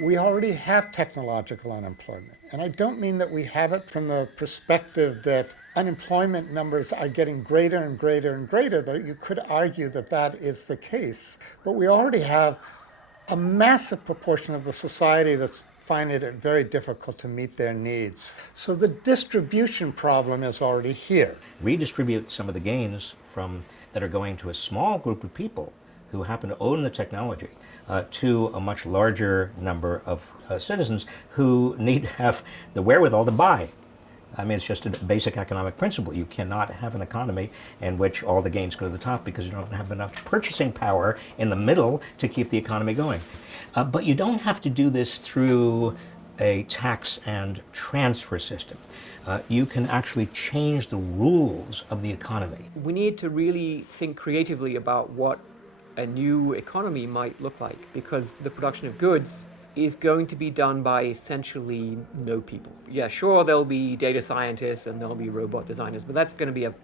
We already have technological unemployment. And I don't mean that we have it from the perspective that unemployment numbers are getting greater and greater and greater, though you could argue that that is the case. But we already have a massive proportion of the society that's finding it very difficult to meet their needs. So the distribution problem is already here. Redistribute some of the gains that are going to a small group of people who happen to own the technology to a much larger number of citizens who need to have the wherewithal to buy. I mean, it's just a basic economic principle. You cannot have an economy in which all the gains go to the top because you don't have enough purchasing power in the middle to keep the economy going. But you don't have to do this through a tax and transfer system. You can actually change the rules of the economy. We need to really think creatively about what a new economy might look like, because the production of goods is going to be done by essentially no people. Yeah, sure, there'll be data scientists and there'll be robot designers, but that's going to be a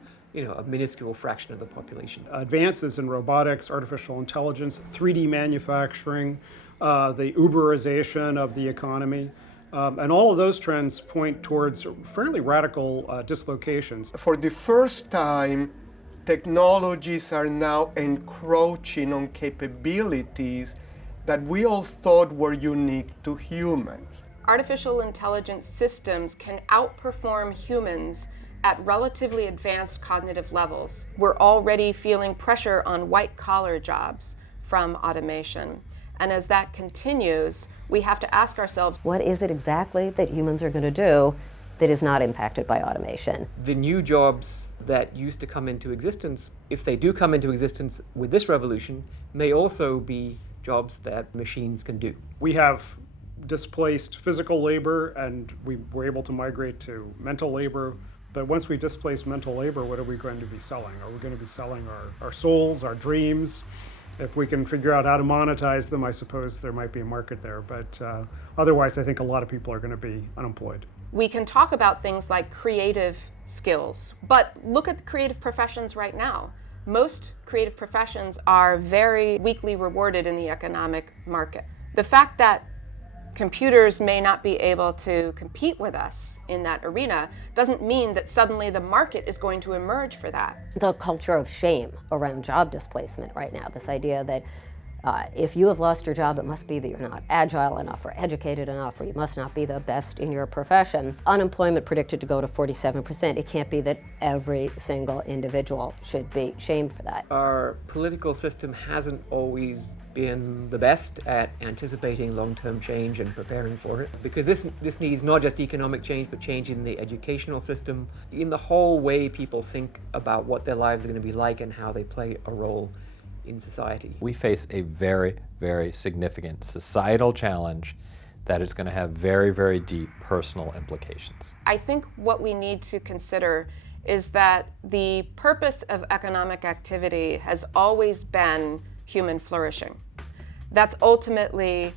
minuscule fraction of the population. Advances in robotics, artificial intelligence, 3D manufacturing, the Uberization of the economy, and all of those trends point towards fairly radical dislocations. For the first time, technologies are now encroaching on capabilities that we all thought were unique to humans. Artificial intelligence systems can outperform humans at relatively advanced cognitive levels. We're already feeling pressure on white-collar jobs from automation. And as that continues, we have to ask ourselves, what is it exactly that humans are going to do that is not impacted by automation? The new jobs that used to come into existence, if they do come into existence with this revolution, may also be jobs that machines can do. We have displaced physical labor, and we were able to migrate to mental labor. But once we displace mental labor, what are we going to be selling? Are we going to be selling our souls, our dreams? If we can figure out how to monetize them, I suppose there might be a market there. But otherwise, I think a lot of people are going to be unemployed. We can talk about things like creative skills, but look at the creative professions right now. Most creative professions are very weakly rewarded in the economic market. The fact that computers may not be able to compete with us in that arena doesn't mean that suddenly the market is going to emerge for that. The culture of shame around job displacement right now, this idea that if you have lost your job, it must be that you're not agile enough or educated enough, or you must not be the best in your profession. Unemployment predicted to go to 47%. It can't be that every single individual should be shamed for that. Our political system hasn't always been the best at anticipating long-term change and preparing for it, because this needs not just economic change, but change in the educational system, in the whole way people think about what their lives are going to be like and how they play a role in society. We face a very, very significant societal challenge that is going to have very, very deep personal implications. I think what we need to consider is that the purpose of economic activity has always been human flourishing. That's ultimately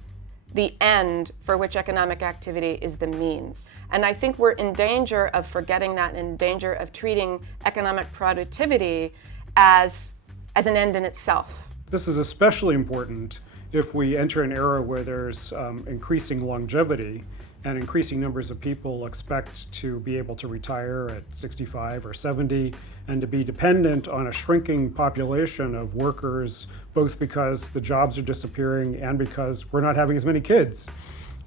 the end for which economic activity is the means. And I think we're in danger of forgetting that, and in danger of treating economic productivity as an end in itself. This is especially important if we enter an era where there's increasing longevity and increasing numbers of people expect to be able to retire at 65 or 70 and to be dependent on a shrinking population of workers, both because the jobs are disappearing and because we're not having as many kids.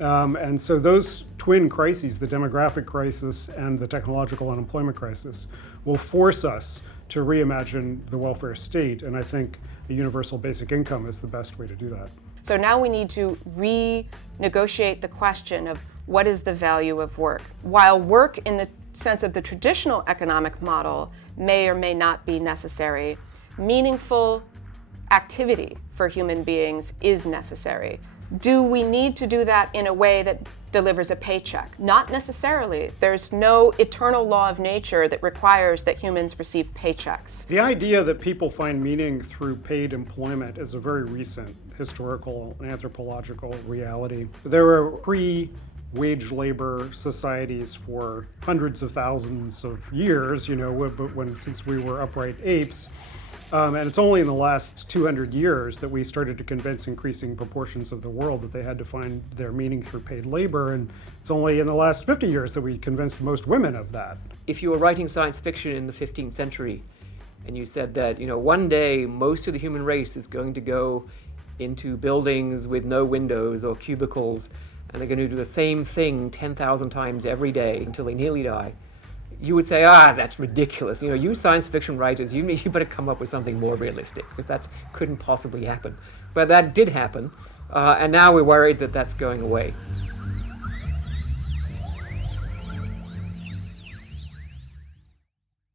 And so those twin crises, the demographic crisis and the technological unemployment crisis, will force us to reimagine the welfare state, and I think a universal basic income is the best way to do that. So now we need to renegotiate the question of what is the value of work. While work in the sense of the traditional economic model may or may not be necessary, meaningful activity for human beings is necessary. Do we need to do that in a way that delivers a paycheck? Not necessarily. There's no eternal law of nature that requires that humans receive paychecks. The idea that people find meaning through paid employment is a very recent historical and anthropological reality. There were wage labor societies for hundreds of thousands of years, since we were upright apes. And it's only in the last 200 years that we started to convince increasing proportions of the world that they had to find their meaning through paid labor. And it's only in the last 50 years that we convinced most women of that. If you were writing science fiction in the 15th century and you said that, one day most of the human race is going to go into buildings with no windows or cubicles, and they're going to do the same thing 10,000 times every day until they nearly die, you would say, that's ridiculous. You science fiction writers, you better come up with something more realistic, because that couldn't possibly happen. But that did happen, and now we're worried that that's going away.